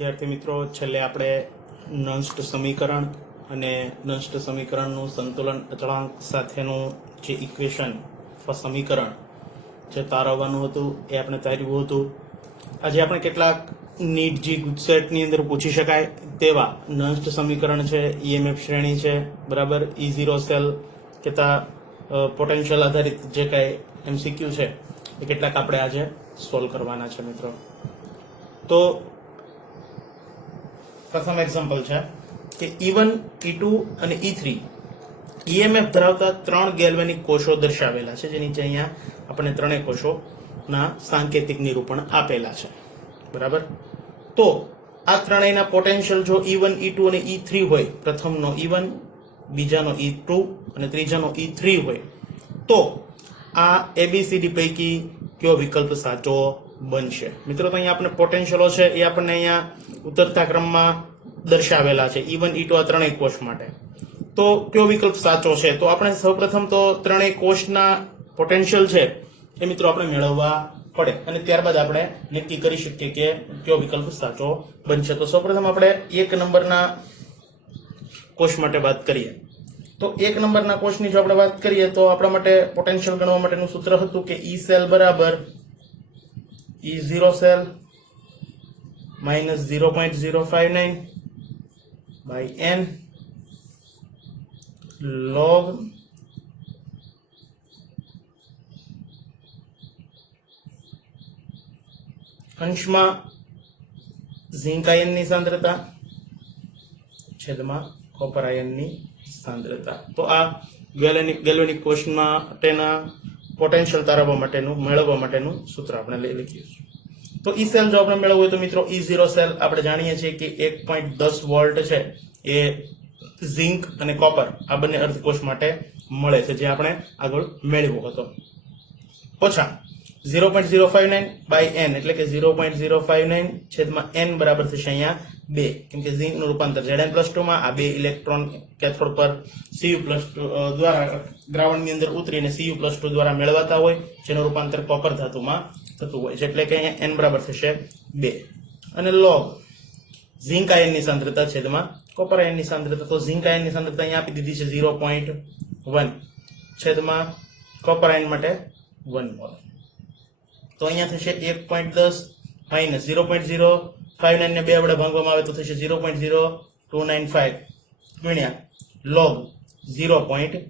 विद्यार्थी मित्रों छेल्ले आपणे नष्ट समीकरण અને નષ્ટ સમીકરણનું સંતુલન અચળાંક સાથેનું જે ઇક્વેશન અથવા સમીકરણ જે તારવવાનું હતું એ આપણે તાર્યું હતું। આજે આપણે કેટલાક નીટ જી ગુજસેટની અંદર પૂછી શકાય તેવા નષ્ટ સમીકરણ છે, ઈએમએફ શ્રેણી છે, બરાબર, E0 સેલ કેતા પોટેન્શિયલ આધારિત જે કાંઈ એમસીક્યુ છે એ કેટલાક આપણે આજે સોલ્વ કરવાના છે મિત્રો। તો પ્રથમ એક્ઝામ્પલ છે કે E1, E2 અને E3 ईएमएफ ધરાવતા ત્રણ ગેલ્વેનિક કોષો દર્શાવેલા છે, જે નીચે અહીંયા આપણે ત્રણેય કોષોના સાંકેતિક નિરૂપણ આપેલા છે, બરાબર। તો આ ત્રણેયના પોટેન્શિયલ જો E1, E2 અને E3 હોય, પ્રથમનો E1, બીજાનો E2 અને ત્રીજાનો E3 હોય, તો આ ABCD પૈકી કયો વિકલ્પ સાચો બનશે? મિત્રો તો અહીંયા આપણે પોટેન્શિયલો છે એ આપણને અહીંયા ઉતરતા ક્રમમાં દર્શાવેલા છે, E1, E2 આ ત્રણેય કોષ માટે। તો કયો વિકલ્પ સાચો છે? તો આપણે સૌપ્રથમ તો ત્રણેય કોષના પોટેન્શિયલ છે એ મિત્રો આપણે મેળવવા પડે અને ત્યારબાદ આપણે નક્કી કરી શકીએ કે કયો વિકલ્પ સાચો બનશે। તો સૌપ્રથમ આપણે એક નંબરના કોષ માટે વાત કરીએ। તો એક નંબરના કોષની જો આપણે વાત કરીએ તો આપણા માટે પોટેન્શિયલ ગણવા માટેનું સૂત્ર હતું કે E સેલ બરાબર E0 cell minus 0.059 by n log અંશમાં ઝિંક આયનની સાંદ્રતા છેદમાં કોપર આયનની સાંદ્રતા। તો આ ગેલ્વેનિક કોષ માટેના પોટેન્શિયલ તારવવા માટેનું મેળવવા માટેનું સૂત્ર આપણે લખીએ છીએ। તો ઈ સેલ જો આપણે મેળવવું હોય તો મિત્રો E0 સેલ આપણે જાણીએ છીએ કે 1.10 વોલ્ટ છે એ ઝિંક અને કોપર આ બંને અર્ધકોષ માટે મળે છે, જે આપણે આગળ મેળવ્યો હતો, ઓછા 0.059 by n એટલે કે 0.059 છેદમાં n બરાબર થશે અહીંયા 2, કેમ કે ઝિંકનું રૂપાંતર Zn+2 માં આ 2 ઇલેક્ટ્રોન કેથોડ પર Cu+2 દ્વારા દ્રાવણની અંદર ઉતરીને Cu+2 દ્વારા મેળવાતા હોય, જેનું રૂપાંતર કોપર ધાતુમાં થતું હોય છે, એટલે કે અહીંયા n બરાબર થશે 2 અને log ઝિંક આયનની સાંદ્રતા છેદમાં કોપર આયનની સાંદ્રતા। તો ઝિંક આયનની સાંદ્રતા અહીંયા આપી દીધી છે 0.1 છેદમાં કોપર આયન માટે 1 મોલ। તો અહીંયા થશે 1.10 માઇનસ 0.059 ને 2 વડે ભાંગવામાં આવે તો થશે 0.0295 ગુણ્યા log 0.1,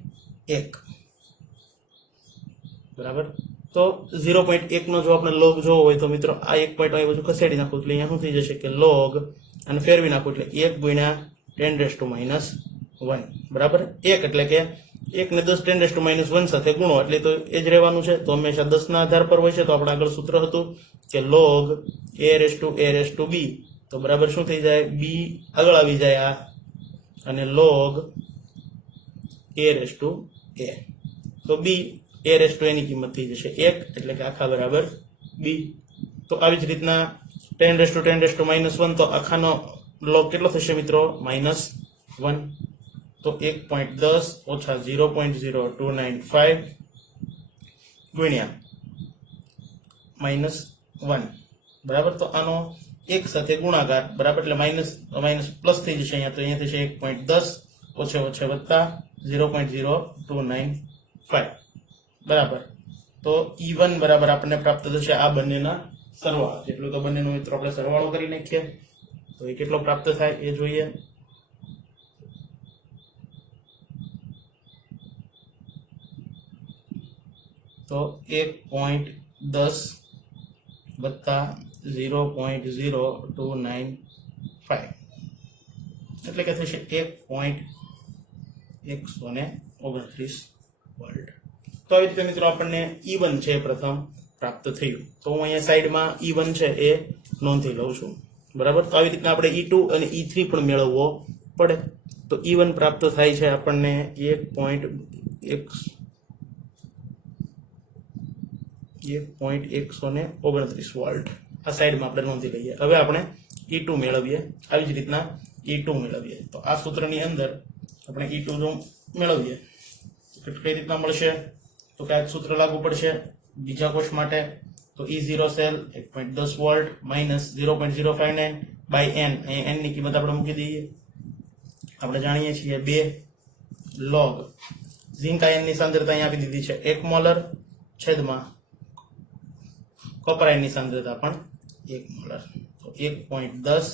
બરાબર। તો 0.1 નો જો આપણે log જોવો હોય તો મિત્રો આ 1 પોઈન્ટ આ બાજુ ખસેડી નાખું એટલે અહીંયા શું થઈ જશે કે log અને ફેરવી નાખું એટલે 1 ગુણ્યા 10⁻1, બરાબર। 1 એટલે કે 1 ને 10 10⁻1 સાથે ગુણો એટલે તો એ જ રહેવાનું છે, તો હંમેશા 10 ના આધાર પર હોય છે। તો આપણે આગળ સૂત્ર હતું કે log a⁻b, તો બરાબર શું થઈ જાય, b આગળ આવી જાય આ અને log a⁻a, તો b a⁻a ની કિંમત થઈ જશે 1 એટલે કે આખા બરાબર b। તો આવી જ રીતના 10⁻10⁻1 તો આખાનો log કેટલો થશે મિત્રો, -1, તો 1.10 ઓછા 0.0295 ગુણ્યા -1, બરાબર। તો આનો 1 સાથે ગુણાકાર, બરાબર, એટલે માઇનસ પ્લસ થઈ જશે અહીંયા, તો અહીંયા થશે 1.10 ઓછે ઓછે વત્તા 0.0295, બરાબર। તો E1 બરાબર આપણને પ્રાપ્ત થશે આ બંનેના સરવાળા જેટલું। તો બંનેનો મિત્રો આપણે સરવાળો કરી નાખીએ તો એ કેટલો પ્રાપ્ત થાય એ જોઈએ। તો 1.10 વત્તા 0.0295 એટલે કે થશે 1.129 વોલ્ટ। તો આવી રીતે મિત્રો આપણને E1 છે પ્રથમ પ્રાપ્ત થયું। તો હું અહીંયા સાઈડમાં E1 છે એ નોંધી લઉં છું, બરાબર। તો આવી રીતના આપણે E2 અને E3 પણ મેળવવો પડે। તો E1 પ્રાપ્ત થાય છે આપણને 1.129 વોલ્ટ, આ સાઈડમાં આપણે નોંધી લઈએ। હવે આપણે E2 મેળવીએ, આવી જ રીતના E2 મેળવીએ। તો આ સૂત્રની અંદર આપણે E2 જો મેળવીએ તો કઈ રીતના મળશે, તો કયા સૂત્ર લાગુ પડશે બીજા કોષ માટે, तो E0 cell 1.10 volt minus 0.059 by n, અહીંયા એન ની કિંમત આપણે મૂકી દઈએ. આપણે જાણીએ છીએ 2 log ઝિંક આયનની સાંદ્રતા અહીંયા આપી દીધી છે 1 મોલર છેદમાં કોપર આયનની સાંદ્રતા પણ 1 મોલર. તો 1.10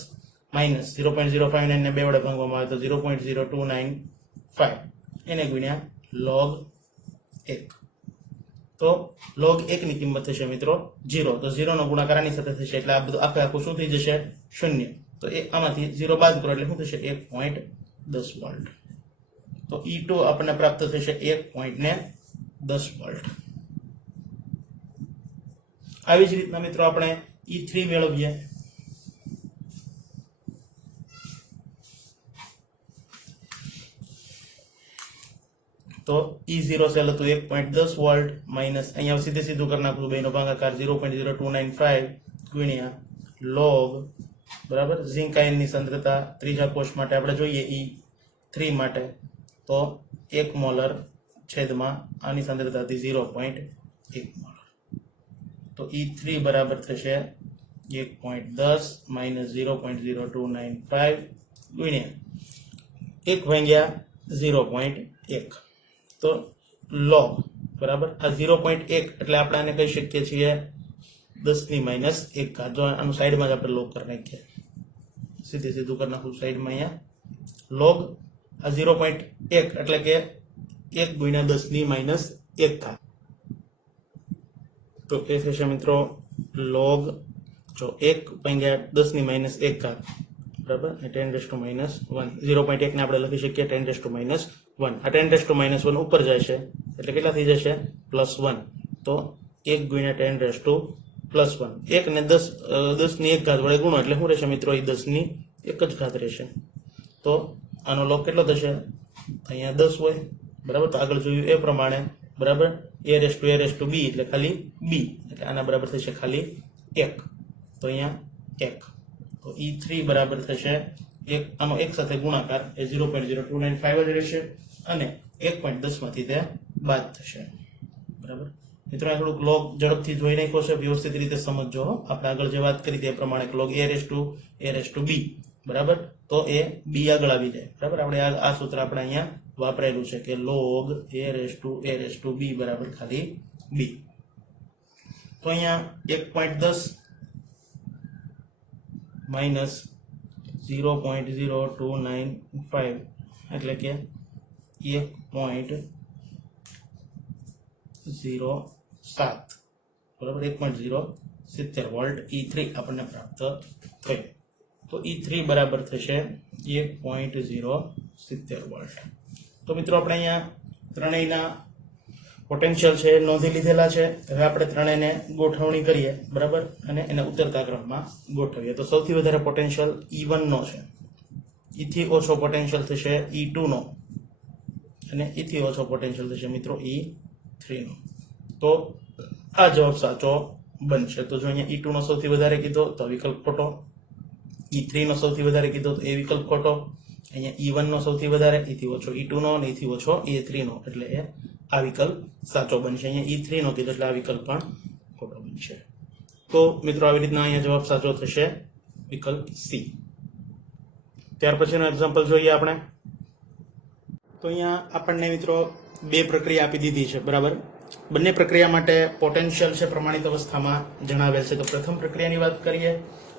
માઇનસ 0.059 ને 2 વડે ભાંગવામાં આવે તો 0.0295 એને ગુણ્યા log 1. તો log 1 ની કિંમત થશે મિત્રો 0. તો 0 નો ગુણાકાર આની સાથે થશે એટલે આ બધું આખે આખું શું થઈ જશે? 0. તો એ આમાંથી 0 બાદ કરો એટલે શું થશે? 1.10 વોલ્ટ. તો E2 આપણને પ્રાપ્ત થશે 1.10 વોલ્ટ. આવી જ રીતના મિત્રો આપણે E3 મેળવીએ. તો E0 સેલ હતું 1.10 વોલ્ટ માઇનસ અહીંયા સીધે સીધું કરી નાખું બેનો ભાગાકાર 0.0295 ગુણ્યા log બરાબર ઝિંક આયનની સાંદ્રતા ત્રીજા કોષ માટે આપણે જોઈએ E3 માટે તો 1 મોલર છેદમાં આની સાંદ્રતા હતી 0.1 મોલર. તો E3 બરાબર થશે 1.10 માઇનસ 0.0295 ગુણ્યા 1 ભાગ્યા 0.1. તો log બરાબર આ 0.1 એટલે આપણે આને કહી શકીએ છીએ 10 ની માઇનસ 1 ઘાત. જો આનું સાઈડમાં જ આપણે log કરી નાખીએ, સીધે સીધું કરી નાખું સાઈડમાં અહીંયા log આ 0.1 એટલે કે 1 ગુણ્યા 10 ની માઇનસ 1 ઘાત. તો એ થશે મિત્રો log જો 1 ભાગ્યા 10 ની માઇનસ 1 ઘાત બરાબર 10 માઇનસ 1. 0.1 ને આપણે લખી શકીએ 10 માઇનસ 1. આ 10 માઇનસ 1 ઉપર જાય છે એટલે કેટલા થઈ જશે? +1. તો 1 ગુણ્યા 10 પ્લસ 1. 1 ને 10 ની 1 ઘાત વડે ગુણો એટલે શું રહેશે મિત્રો? એ 10 ની 1 જ ઘાત રહેશે. તો આનો log કેટલો થશે? અહીંયા 10 હોય બરાબર. તો આગળ જોયું એ પ્રમાણે બરાબર a raised to b એટલે ખાલી b એટલે આના બરાબર થશે ખાલી 1. તો અહીંયા 1. તો E3 બરાબર થશે આનો 1 સાથે ગુણાકાર એ 0.0295 જ રહેશે અને 1.10 માંથી તે બાદ થશે બરાબર. મિત્રો આ થોડુંક log ઝડપથી જોઈ નાખ્યો છે, વ્યવસ્થિત રીતે સમજજો. આપણે આગળ જે વાત કરી તે પ્રમાણે log a raised to b બરાબર. તો એ b આગળ આવી જાય બરાબર. આપણે આ સૂત્ર આપણે અહીંયા વાપરેલું છે કે log a raised to b બરાબર ખાલી b. તો અહીંયા 1.10 માઇનસ 0.0295 એટલે કે 1.07 બરાબર 1.070 વોલ્ટ E3 આપણને પ્રાપ્ત થયો. તો E3 બરાબર થશે 1.070 વોલ્ટ. તો મિત્રો આપણે અહીંયા ત્રણેયના પોટેન્શિયલ છે નોંધી લીધેલા છે. હવે આપણે ત્રણેયને ગોઠવણી કરીએ બરાબર અને એને ઉતરતા ક્રમમાં ગોઠવીએ. તો સૌથી વધારે પોટેન્શિયલ E1 નો છે, એથી ઓછો પોટેન્શિયલ થશે E2 નો અને એથી ઓછો પોટેન્શિયલ થશે મિત્રો E3 નો. તો આ જવાબ સાચો બનશે. તો જો અહીંયા E2 નો સૌથી વધારે કીધો તો વિકલ્પ ખોટો, E3 નો સૌથી વધારે કીધો તો એ વિકલ્પ ખોટો, અહીંયા E1 નો સૌથી વધારે એથી ઓછો E2 નો અને એથી ઓછો E3 નો એટલે એ આ વિકલ્પ સાચો બનશે. અહીંયા E3 નો કીધો એટલે આ વિકલ્પ પણ ખોટો બનશે. તો મિત્રો આવી રીતના અહીંયા જવાબ સાચો થશે વિકલ્પ સી. ત્યાર પછીનો એક્ઝામ્પલ જોઈએ આપણે. તો અહીંયા આપણને મિત્રો બે પ્રક્રિયા આપી દીધી છે બરાબર. બંને પ્રક્રિયા માટે પોટેન્શિયલ છે પ્રમાણિત અવસ્થામાં જણાવેલ છે. તો પ્રથમ પ્રક્રિયાની વાત કરીએ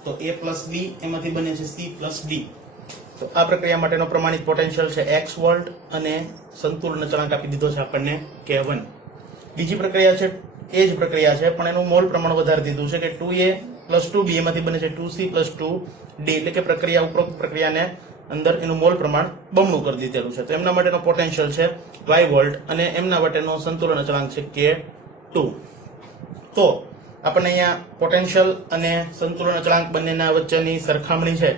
તો a પ્લસ b એમાંથી બને છે c પ્લસ d. તો આ પ્રક્રિયા માટેનો પ્રમાણિત પોટેન્શિયલ છે x વોલ્ટ અને સંતુલન ચળાંક આપી દીધો છે આપણને k1. બીજી પ્રક્રિયા છે એ જ પ્રક્રિયા છે પણ એનું મોલ પ્રમાણ વધારી દીધું છે કે 2a પ્લસ 2b એમાંથી બને છે 2c પ્લસ 2d એટલે કે પ્રક્રિયા ઉપરોક્ત પ્રક્રિયાને અંદર એનું મોલ પ્રમાણ બમણું કરી દીધેલું છે. તો એમના માટેનો પોટેન્શિયલ છે y વોલ્ટ અને એમના માટેનો સંતુલન ચળાંક છે k2. તો આપણને અહીંયા પોટેન્શિયલ અને સંતુલન ચળાંક બંનેના વચ્ચેની સરખામણી છે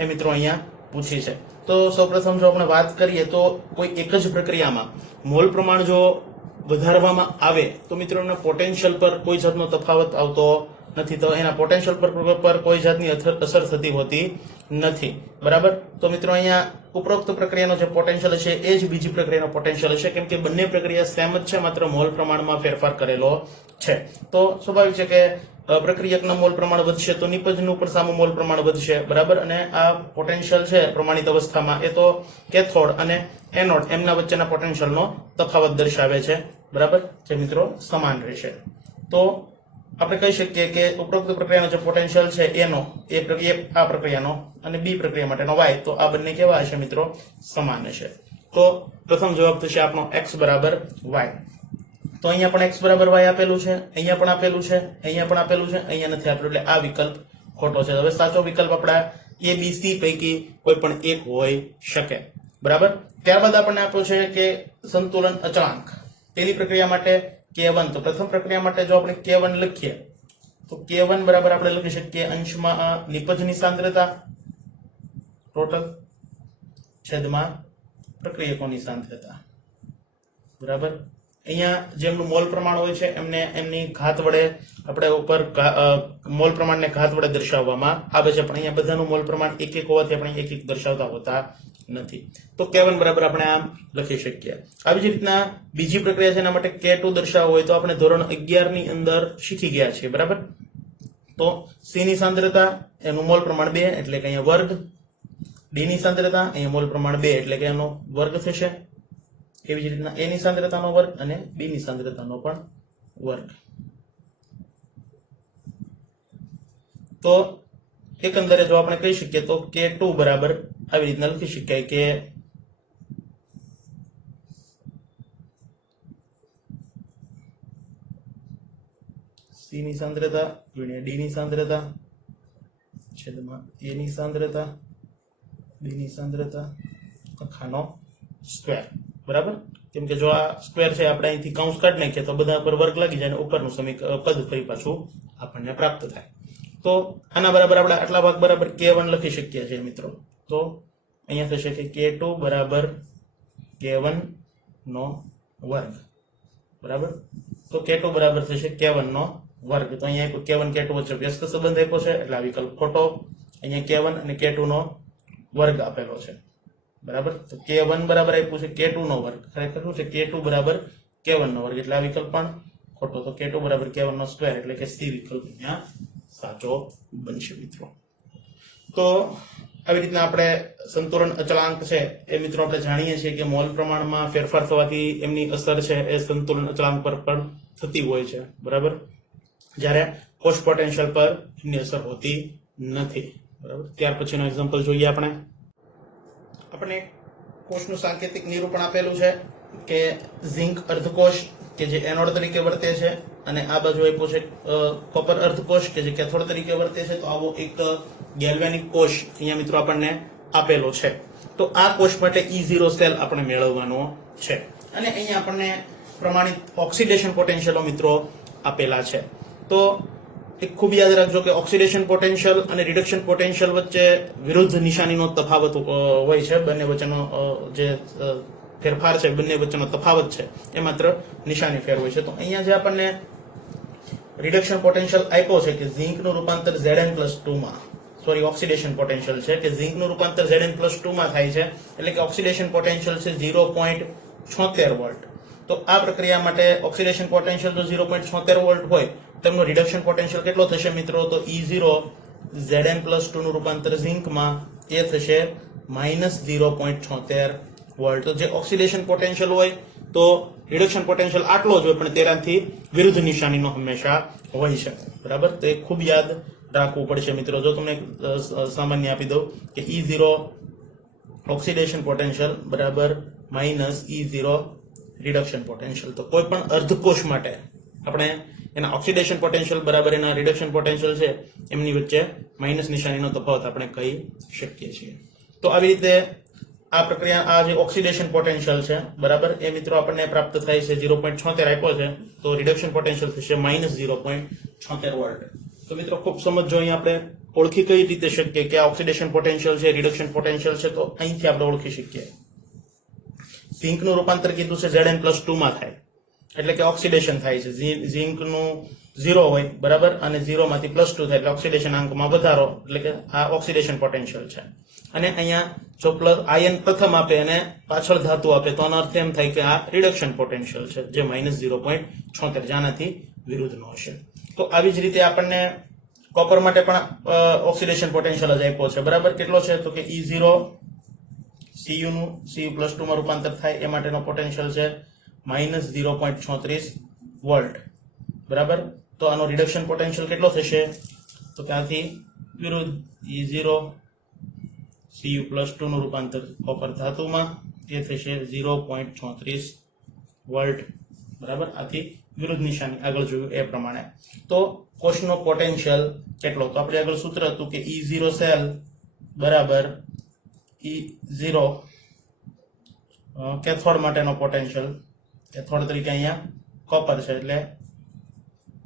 એ મિત્રો અહીંયા પૂછી છે. તો સૌપ્રથમ જો આપણે વાત કરીએ તો કોઈ એક જ પ્રક્રિયામાં મોલ પ્રમાણ જો વધારવામાં આવે તો મિત્રો એના પોટેન્શિયલ પર કોઈ જાતનો તફાવત આવતો નથી. તો એના પોટેન્શિયલ પર કોઈ જાતની અસર થતી હોતી નથી બરાબર. તો મિત્રો અહીંયા ઉપરોક્ત પ્રક્રિયાનો જે પોટેન્શિયલ છે એ જ બીજી પ્રક્રિયાનો પોટેન્શિયલ છે કેમ કે બંને પ્રક્રિયા સેમ જ છે, માત્ર મોલ પ્રમાણમાં ફેરફાર કરેલો છે. તો સ્વાભાવિક છે કે પ્રક્રિયકનું મોલ પ્રમાણ વધશે તો નિપજનું પણ સામું મોલ પ્રમાણ વધશે, બરાબર. અને આ પોટેન્શિયલ છે પ્રમાણિત અવસ્થામાં એ તો કેથોડ અને એનોડ એમના વચ્ચેના પોટેન્શિયલનો તફાવત દર્શાવે છે, બરાબર, જે મિત્રો સમાન રહેશે. તો આપણે કહી શકીએ કે ઉપરોક્ત પ્રક્રિયાનો જે પોટેન્શિયલ છે એનો આ પ્રક્રિયાનો અને બી પ્રક્રિયા માટેનો y, તો આ બંને કેવા હશે મિત્રો? સમાન હશે. તો પ્રથમ જવાબ થશે આપણો x બરાબર y. તો અહીંયા પણ x બરાબર y આપેલું છે, અહીંયા પણ આપેલું છે, અહીંયા પણ આપેલું છે, અહીંયા નથી આપેલું, એટલે આ વિકલ્પ ખોટો છે. હવે સાચો વિકલ્પ આપણા a b c પૈકી કોઈ પણ એક હોઈ શકે, બરાબર. ત્યારબાદ આપણને આપ્યું છે કે સંતુલન અચળાંક પેલી પ્રક્રિયા માટે k1. તો પ્રથમ પ્રક્રિયા માટે જો આપણે k1 લખીએ તો k1 બરાબર આપણે લખી શકીએ અંશમાં નિપજની સાંદ્રતા ટોટલ છેદમાં પ્રક્રિયકોની સાંદ્રતા, બરાબર. અહીંયા જેમનું મોલ પ્રમાણ હોય છે એમને એમની ઘાત વડે આપણે ઉપર મોલ પ્રમાણને ઘાત વડે દર્શાવવામાં આવે છે, પણ અહીંયા બધાનું મોલ પ્રમાણ એક એક હોવાથી આપણે એક એક દર્શાવતા હોતા નથી. તો k1 બરાબર આપણે આમ લખી શકીએ. આવી જ રીતના બીજી પ્રક્રિયા છે એના માટે k2 દર્શાવવું હોય તો આપણે ધોરણ 11 ની અંદર શીખી ગયા છીએ, બરાબર. તો c ની સાંદ્રતા એનું મોલ પ્રમાણ 2 એટલે કે અહીંયા વર્ગ, d ની સાંદ્રતા અહીંયા મોલ પ્રમાણ 2 એટલે કે એનો વર્ગ થશે. એવી જ રીતના a ની સાંદ્રતાનો વર્ગ અને b ની સાંદ્રતાનો પણ વર્ગ. તો એકંદરે જો આપણે કહી શકીએ તો k2 બરાબર આવી રીતના લખી શકાય કે c ની સાંદ્રતા ગુણ્યા d ની સાંદ્રતા છેદમાં a ની સાંદ્રતા b ની સાંદ્રતા આખાનો સ્ક્વેર, બરાબર. કેમ કે જો આ સ્ક્વેર છે આપણે અહીંથી કૌંસ કાઢી નાખીએ તો બધા પર વર્ગ લાગી જાય અને ઉપરનું પદ ફરી પાછું આપણને પ્રાપ્ત થાય. તો આના બરાબર આપણે આટલા ભાગ બરાબર k1 લખી શકીએ છીએ મિત્રો. તો અહીંયા થશે કે k2 બરાબર k1 નો વર્ગ, બરાબર. તો k2 બરાબર થશે k1 નો વર્ગ. તો અહીંયા k1 k2 વચ્ચે વ્યસ્ત સંબંધ આપ્યો છે એટલે આ વિકલ્પ ખોટો. અહીંયા k1 અને k2 નો વર્ગ આપેલો છે, બરાબર. તો k1 બરાબર આપ્યું છે k2 નો વર્ગ, ખરેખર શું છે k2 બરાબર k1 નો વર્ગ એટલે આ વિકલ્પ પણ ખોટો. તો k2 બરાબર k1 નો સ્ક્વેર એટલે કે c વિકલ્પ અહીંયા સાચો બનશે મિત્રો. તો આવી રીતના આપણે સંતુલન અચળાંક છે એ મિત્રો આપણે જાણીએ છીએ કે મોલ પ્રમાણમાં ફેરફાર થવાથી એમની અસર છે એ સંતુલન અચળાંક પર પણ થતી હોય છે, બરાબર, જ્યારે કોષ પોટેન્શિયલ પર એની અસર હોતી નથી, બરાબર. ત્યાર પછીનો એક્ઝામ્પલ જોઈએ આપણે કોષનું સાંકેતિક નિરૂપણ આપેલું છે કે ઝિંક અર્ધકોષ કે જે એનોડ તરીકે વર્તે છે અને આ બાજુ આપ્યું છે કોપર અર્ધકોષ કે જે કેથોડ તરીકે વર્તે છે. તો આવો એક ગેલ્વેનિક કોષ અહીંયા મિત્રો આપણને આપેલો છે. તો આ કોષ માટે E0 સેલ આપણે મેળવવાનો છે અને અહીંયા આપણને પ્રમાણિત ઓક્સિડેશન પોટેન્શિયલો મિત્રો આપેલા છે. તો એક ખૂબ યાદ રાખજો કે ઓક્સિડેશન પોટેન્શિયલ અને રિડક્શન પોટેન્શિયલ વચ્ચે વિરુદ્ધ નિશાનીનો તફાવત હોય છે. બંને વચ્ચેનો જે ફેરફાર છે, બંને વચ્ચેનો તફાવત છે એ માત્ર નિશાની ફેર હોય છે. તો અહીંયા જે આપણને રિડક્શન પોટેન્શિયલ આપ્યો છે કે ઝિંકનું રૂપાંતર Zn+2 માં, સોરી ઓક્સિડેશન પોટેન્શિયલ છે કે ઝિંકનું રૂપાંતર Zn+2 માં થાય છે એટલે કે ઓક્સિડેશન પોટેન્શિયલ છે 0.76 વોલ્ટ. તો આ પ્રક્રિયા માટે ઓક્સિડેશન પોટેન્શિયલ જો 0.76 વોલ્ટ હોય તો એમનો રિડક્શન પોટેન્શિયલ કેટલો થશે મિત્રો? તો E0 Zn+2 નું રૂપાંતર ઝિંકમાં એ થશે -0.76 વોલ્ટ. તો જે ઓક્સિડેશન પોટેન્શિયલ હોય તો રિડક્શન પોટેન્શિયલ આટલો જ હોય પણ તેનાથી વિરુદ્ધ નિશાનીનો હંમેશા હોય છે, બરાબર. તો એ ખૂબ યાદ રાખવું પડશે મિત્રો. જો તમને સામાન્ય આપી દઉં કે E0 ઓક્સિડેશન પોટેન્શિયલ બરાબર -E0 રિડક્શન પોટેન્શિયલ. તો કોઈ પણ અર્ધકોષ માટે આપણે એના ઓક્સિડેશન પોટેન્શિયલ બરાબર એના રિડક્શન પોટેન્શિયલ છે એમની વચ્ચે માઇનસ નિશાનીનો તફાવત આપણે કહી શકીએ છીએ. તો આવી રીતે આ પ્રક્રિયા આ જે ઓક્સિડેશન પોટેન્શિયલ છે, બરાબર, એ મિત્રો આપણને પ્રાપ્ત થાય છે 0.76 આપ્યો છે તો રિડક્શન પોટેન્શિયલ થશે -0.76 વોલ્ટ. તો મિત્રો ખૂબ સમજો. અહીં આપણે ઓળખી કઈ રીતે શકીએ કે આ ઓક્સિડેશન પોટેન્શિયલ છે, રિડક્શન પોટેન્શિયલ છે? તો અહીંથી આપણે ઓળખી શકીએ. ઝિંકનું રૂપાંતર કીધું છે Zn+2 માં થાય એટલે કે ઓક્સિડેશન થાય છે. ઝિંકનું 0 હોય, બરાબર, અને 0 માંથી +2 થાય એટલે ઓક્સિડેશન આંકમાં વધારો એટલે કે આ ઓક્સિડેશન પોટેન્શિયલ છે. અને અહીંયા જો આયન પ્રથમ આપે અને પાછળ ધાતુ આપે તો આનો અર્થ એમ થાય કે આ રિડક્શન પોટેન્શિયલ છે જે -0.76 જાનાથી વિરુદ્ધનો હશે. તો આવી જ રીતે આપણને કોપર માટે પણ ઓક્સિડેશન પોટેન્શિયલ જ આપ્યો છે બરાબર. કેટલો છે તો કે E0 Cu નું Cu+2 માં રૂપાંતર થાય એ માટેનો પોટેન્શિયલ છે -0.36 વોલ્ટ બરાબર. તો આનો રિડક્શન પોટેન્શિયલ કેટલો થશે તો ત્યાંથી વિરુદ્ધ E0 Cu+2 નું રૂપાંતર કોપર ધાતુમાં એ થશે 0.34 વોલ્ટ બરાબર. આથી વિરુદ્ધ નિશાની આગળ જોયું એ પ્રમાણે. તો કોષનો પોટેન્શિયલ કેટલો તો આપણે આગળ સૂત્ર હતું કે E0 સેલ બરાબર E0 કેથોડ માટેનો પોટેન્શિયલ, કેથોડ તરીકે અહીંયા કોપર છે એટલે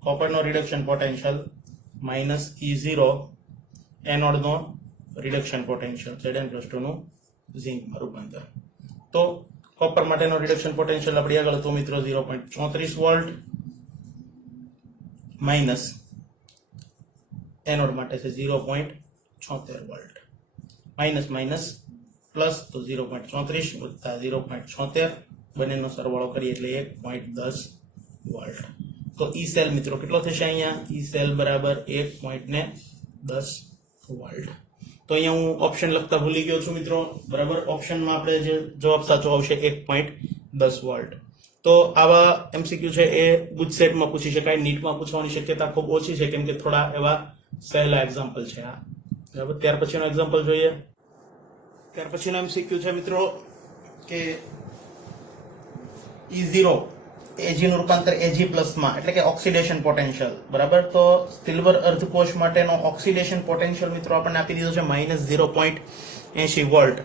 કોપરનો રિડક્શન પોટેન્શિયલ માઇનસ E0 એનોડનો રિડક્શન પોટેન્શિયલ Zn+2 નું ઝિંકમાં રૂપાંતર. તો કોપર માટેનો રિડક્શન પોટેન્શિયલ આપણે આગળ તો મિત્રો 0.34 વોલ્ટ માઇનસ એનોડ માટે છે 0.76 વોલ્ટ માઇનસ માઇનસ પ્લસ તો 0.34 વત્તા 0.76 બંનેનો સરવાળો કરીએ એટલે 1.10 વોલ્ટ. તો ઈ સેલ મિત્રો કેટલો થશે અહીંયા ઈ સેલ બરાબર 1.10 વોલ્ટ. તો અહીંયા હું ઓપ્શન લખતા ભૂલી ગયો છું મિત્રો બરાબર. ઓપ્શનમાં આપણે જે જવાબ સાચો આવશે 1.10 વોલ્ટ. તો આવા એમસીક્યુ છે એ ગુજસેટમાં પૂછી શકાય, નીટમાં પૂછવાની શક્યતા ખૂબ ઓછી છે કેમ કે થોડા એવા સહેલા એક્ઝામ્પલ છે આ બરાબર. ત્યાર પછીનો એક્ઝામ્પલ જોઈએ. ત્યાર પછીનો એમસીક્યુ છે મિત્રો કે E0 Ag નું રૂપાંતર Ag+ માં એટલે કે ઓક્સિડેશન પોટેન્શિયલ બરાબર. તો સિલ્વર અર્ધકોષ માટેનો ઓક્સિડેશન પોટેન્શિયલ મિત્રો આપણને આપી દીધો છે -0.80 વોલ્ટ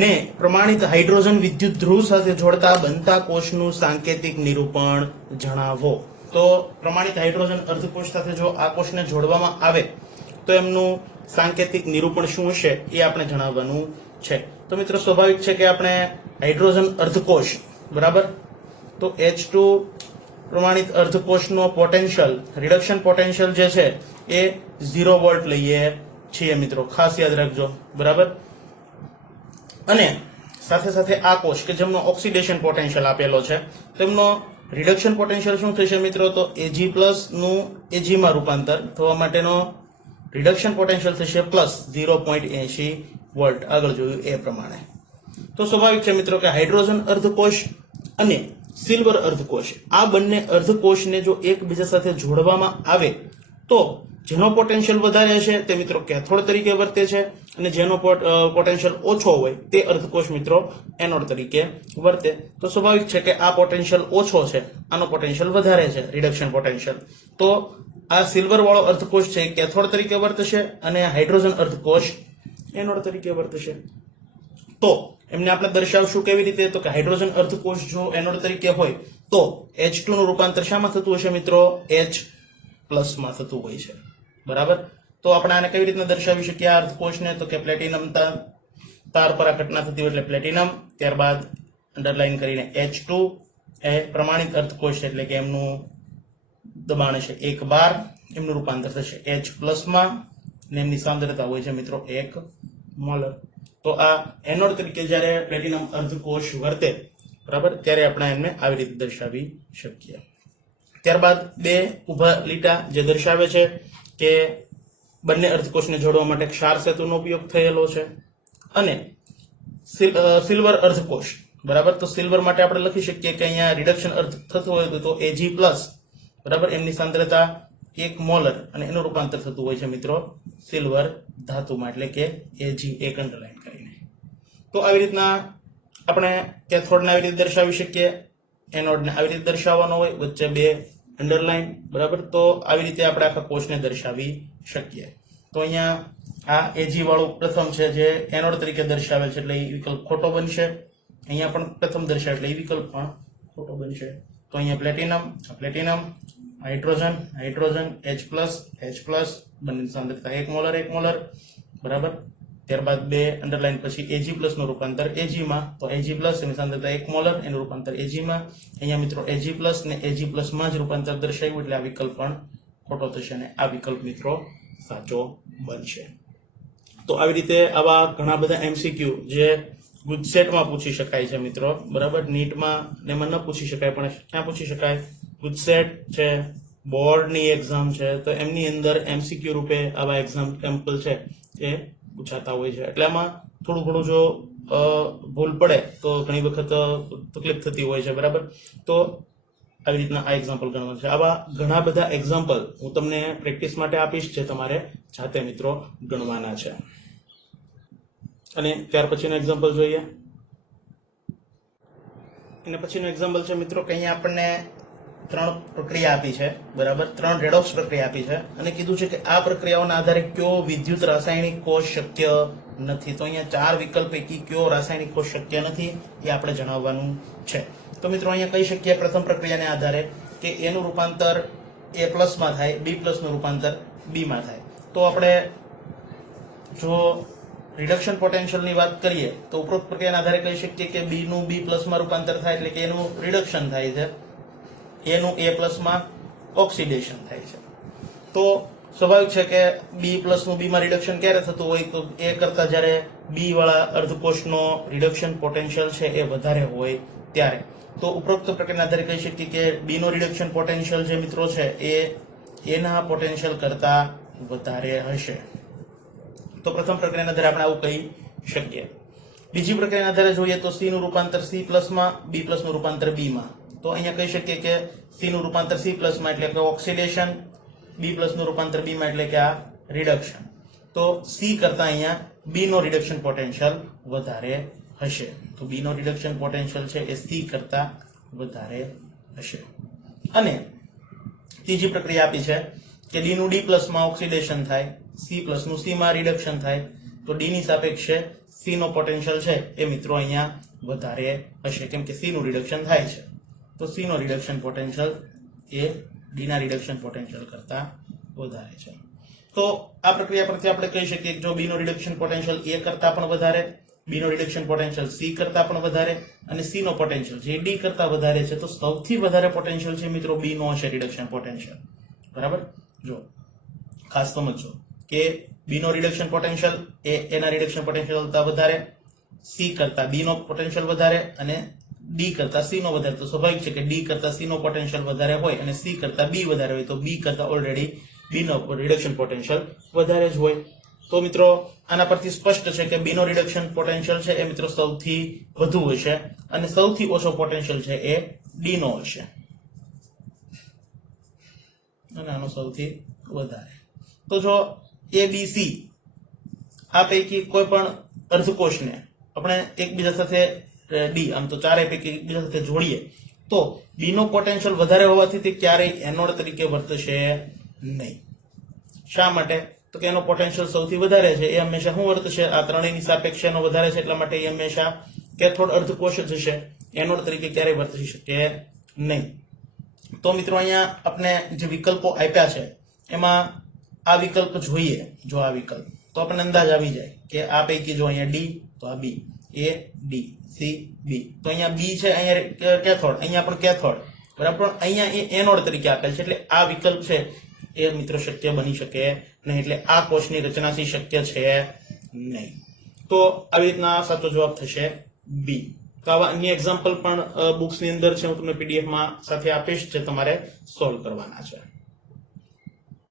ને પ્રમાણિત હાઇડ્રોજન વિદ્યુત ધ્રુવ સાથે જોડતા બનતા કોષનું સાંકેતિક નિરૂપણ જણાવો. તો પ્રમાણિત હાઇડ્રોજન અર્ધકોષ સાથે જો આ કોષને જોડવામાં આવે તો એમનું સાંકેતિક નિરૂપણ શું હશે એ આપણે જણાવવાનું છે. તો મિત્રો સ્વાભાવિક છે કે આપણે હાઇડ્રોજન અર્ધકોષ બરાબર તો H2 પ્રમાણિત અર્ધકોષનો પોટેન્શિયલ રિડક્શન પોટેન્શિયલ જે છે એ 0 વોલ્ટ લઈએ છીએ મિત્રો, ખાસ યાદ રાખજો બરાબર. અને સાથે સાથે આ કોષ કે જેમનો ઓક્સિડેશન પોટેન્શિયલ આપેલો છે તેમનો રિડક્શન પોટેન્શિયલ શું થશે મિત્રો તો Ag+ નું Ag માં રૂપાંતર થવા માટેનો રિડક્શન પોટેન્શિયલ થશે +0.80 વોલ્ટ આગળ જોયું એ પ્રમાણે. તો સ્વાભાવિક છે મિત્રો કે હાઇડ્રોજન અર્ધકોષ અને સિલ્વર અર્ધકોષ આ બંને અર્ધકોષને જો એકબીજા સાથે જોડવામાં આવે તો જેનો પોટેન્શિયલ વધારે હશે તે મિત્રો કેથોડ તરીકે વર્તે છે અને જેનો પોટેન્શિયલ ઓછો હોય તે અર્ધકોષ મિત્રો એનોડ તરીકે વર્તે. તો સ્વાભાવિક છે કે આ પોટેન્શિયલ ઓછો છે, આનો પોટેન્શિયલ વધારે છે રિડક્શન પોટેન્શિયલ. તો આ સિલ્વર વાળો અર્ધકોષ છે કેથોડ તરીકે વર્તશે અને હાઇડ્રોજન અર્ધકોષ એનોડ તરીકે વર્તશે. તો એમને આપણે દર્શાવશું કેવી રીતે તો કે હાઇડ્રોજન અર્ધકોષ જો એનોડ તરીકે હોય તો H2 નું રૂપાંતર શામાં થતું હશે મિત્રો H+ માં થતું હોય છે બરાબર. તો આપણે આને કેવી રીતના દર્શાવી શકીએ આ અર્ધકોષને તો કે પ્લેટિનમ તાર પર આ ઘટના થતી હોય એટલે પ્લેટિનમ, ત્યારબાદ અંડરલાઈન કરીને H2 એ પ્રમાણિત અર્ધકોષ છે એટલે કે એમનું દબાણ છે 1 બાર, એમનું રૂપાંતર થશે H+ માં અને એમની સાંદ્રતા હોય છે મિત્રો 1 મોલર. તો આ એનોડ તરીકે જ્યારે પ્લેટિનમ અર્ધકોષ વર્તે બરાબર ત્યારે આપણે એમને આવી રીતે દર્શાવી શકીએ. ત્યારબાદ બે ઊભા લીટા જે દર્શાવે છે કે બંને અર્ધકોષને જોડવા માટે ક્ષાર સેતુનો ઉપયોગ થયેલો છે અને સિલ્વર અર્ધકોષ બરાબર. તો સિલ્વર માટે આપણે લખી શકીએ કે અહીંયા રિડક્શન અર્ધ થતું હોય તો Ag+ બરાબર એમની સાંદ્રતા 1 મોલર અને એનું રૂપાંતર થતું હોય છે મિત્રો સિલ્વર ધાતુમાં એટલે કે Ag એક અંડરલાઈન કરીને. તો આવી રીતના આપણે કેથોડને આવી રીતે દર્શાવી શકીએ, એનોડને આવી રીતે દર્શાવવાનો હોય, વચ્ચે બે અંડરલાઈન બરાબર. તો આવી રીતે આપણે આખા કોષને દર્શાવી શકીએ. તો અહીંયા આ Ag વાળું પ્રથમ છે જે એનોડ તરીકે દર્શાવે છે એટલે એ વિકલ્પ ખોટો બનશે. અહીંયા પણ પ્રથમ દર્શાવે એટલે એ વિકલ્પ પણ ખોટો બનશે. તો અહીંયા પ્લેટિનમ હાઇડ્રોજન H+, બંનેની સાંદ્રતા 1 મોલર 1 મોલર બરાબર. ત્યારબાદ બે અંડરલાઈન પછી Ag+ નું રૂપાંતર Ag માં, તો Ag+ એની સાંદ્રતા 1 મોલર એનું રૂપાંતર Ag માં. અહીંયા મિત્રો Ag+ ને Ag+ માં જ રૂપાંતર દર્શાવ્યું એટલે આ વિકલ્પ પણ ખોટો થશે અને આ વિકલ્પ મિત્રો સાચો બનશે. તો આવી રીતે આવા ઘણા બધા એમસીક્યુ જે ગુજસેટમાં પૂછી શકાય છે મિત્રો બરાબર. નીટમાં ને એમાં ન પૂછી શકાય પણ ક્યાં પૂછી શકાય ગુજસેટ છે બોર્ડની એક્ઝામ છે તો એમની અંદર એમસીક્યુ રૂપે આવા એક્ઝામ્પલ છે એ પૂછાતા હોય છે. એટલે આમાં થોડું ઘણું જો ભૂલ પડે તો ઘણી વખત તકલીફ થતી હોય છે, બરાબર. તો આવી રીતના આ એક્ઝામ્પલ ગણવાનું છે. આવા ઘણા બધા એક્ઝામ્પલ હું તમને પ્રેક્ટિસ માટે આપીશ, જે તમારે જાતે મિત્રો ગણવાના છે. અને ત્યાર પછીનું એક્ઝામ્પલ જોઈએ. એના પછીનું એક્ઝામ્પલ છે મિત્રો કે અહીંયા આપણને 3 પ્રક્રિયા આપી છે, બરાબર. 3 રેડોક્સ પ્રક્રિયા આપી છે અને કીધું છે કે આ પ્રક્રિયાઓના આધારે કયો વિદ્યુત રાસાયણિક કોષ શક્ય નથી. તો અહીંયા 4 વિકલ્પ પૈકી કયો રાસાયણિક કોષ શક્ય નથી એ આપણે જણાવવાનું છે. તો મિત્રો અહીંયા કહી શકીએ પ્રથમ પ્રક્રિયાને આધારે કે A નું રૂપાંતર A+ માં થાય, B+ નું રૂપાંતર B માં થાય. તો આપણે જો રિડક્શન પોટેન્શિયલ ની વાત કરીએ તો ઉપરોક્ત પ્રક્રિયાના આધારે કહી શકીએ કે B નું B+ માં રૂપાંતર થાય એટલે કે એનું રિડક્શન થાય છે, A નું A+ માં ઓક્સિડેશન થાય છે. તો સ્વાભાવિક છે કે B+ નું B માં રિડક્શન ક્યારે થતું હોય તો A કરતા જ્યારે B વાળા અર્ધકોષનો રિડક્શન પોટેન્શિયલ છે એ વધારે હોય ત્યારે. તો ઉપરોક્ત પ્રક્રિયાના આધારે કહી શકીએ કે B નો રિડક્શન પોટેન્શિયલ જે મિત્રો છે એ A ના પોટેન્શિયલ કરતા વધારે હશે. તો પ્રથમ પ્રક્રિયાના આધારે આપણે આવું કહી શકીએ. બીજી પ્રક્રિયાના આધારે જોઈએ તો C નું રૂપાંતર C+ માં, B+ નું રૂપાંતર B માં. તો અહીંયા કહી શકીએ કે C નું રૂપાંતર C+ માં એટલે કે ઓક્સિડેશન, B+ નું રૂપાંતર B માં એટલે કે આ રિડક્શન. તો C કરતા અહીંયા B નો રિડક્શન પોટેન્શિયલ વધારે હશે. તો B નો રિડક્શન પોટેન્શિયલ છે એ C કરતા વધારે હશે. અને ત્રીજી પ્રક્રિયા આપી છે કે D નું D+ માં ઓક્સિડેશન થાય, C+ નું C માં રિડક્શન થાય. તો D ની સાપેક્ષે C નો પોટેન્શિયલ છે એ મિત્રો અહીંયા વધારે હશે, કેમ કે C નું રિડક્શન થાય છે. તો C નો રિડક્શન પોટેન્શિયલ એ D ના રિડક્શન પોટેન્શિયલ કરતા વધારે છે. તો આ પ્રક્રિયા પરથી આપણે કહી શકીએ કે જો B નો રિડક્શન પોટેન્શિયલ A કરતા પણ વધારે, B નો રિડક્શન પોટેન્શિયલ C કરતા પણ વધારે અને C નો પોટેન્શિયલ જે D કરતા વધારે છે, તો સૌથી વધારે પોટેન્શિયલ છે મિત્રો B નો હશે રિડક્શન પોટેન્શિયલ, બરાબર. જો ખાસ સમજો કે B નો રિડક્શન પોટેન્શિયલ એ A ના રિડક્શન પોટેન્શિયલ કરતા વધારે, C કરતા B નો પોટેન્શિયલ વધારે અને D કરતા C નો વધારે. તો સ્વાભાવિક છે કે D કરતા C નો પોટેન્શિયલ વધારે હોય અને C કરતા B વધારે હોય તો B કરતા ઓલરેડી B નો રિડક્શન પોટેન્શિયલ વધારે જ હોય. તો મિત્રો આના પરથી સ્પષ્ટ છે કે B નો રિડક્શન પોટેન્શિયલ છે એ મિત્રો સૌથી વધુ હશે અને સૌથી ઓછો પોટેન્શિયલ છે એ D નો હશે અને આનો સૌથી વધારે. તો જો A, B, C આ પૈકી કોઈ પણ અર્ધકોષને આપણે એકબીજા સાથે D આમ તો ચારે પૈકી એકબીજા સાથે જોડીએ તો B નો પોટેન્શિયલ વધારે હોવાથી તે ક્યારેય એનોડ તરીકે વર્તશે નહીં. શા માટે? તો કે એનો પોટેન્શિયલ સૌથી વધારે છે, એ હંમેશા શું વર્તશે? આ ત્રણેયની સાપેક્ષે એનો વધારે છે એટલા માટે એ હંમેશા કેથોડ અર્ધકોષ જ હશે, એનોડ તરીકે ક્યારેય વર્તી શકે નહીં. તો મિત્રો અહીંયા આપણે જે વિકલ્પો આપ્યા છે એમાં આ વિકલ્પ જોઈએ, જો આ વિકલ્પ તો આપણને અંદાજ આવી જાય કે આ પૈકી જો અહીંયા D તો આ B, A, D, C, B. તો અહીંયા B છે, અહીંયા કેથોડ, અહીંયા પણ કેથોડ, બરાબર. અહીંયા એ એનોડ તરીકે આપેલ છે એટલે આ વિકલ્પ છે એ મિત્રો શક્ય બની શકે નહીં, એટલે આ કોષની રચનાથી શક્ય છે નહીં. તો આવી રીતના સાચો જવાબ થશે B. તો આવા અન્ય એક્ઝામ્પલ પણ બુક્સની અંદર છે, હું તમને PDF માં સાથે આપીશ જે તમારે સોલ્વ કરવાના છે.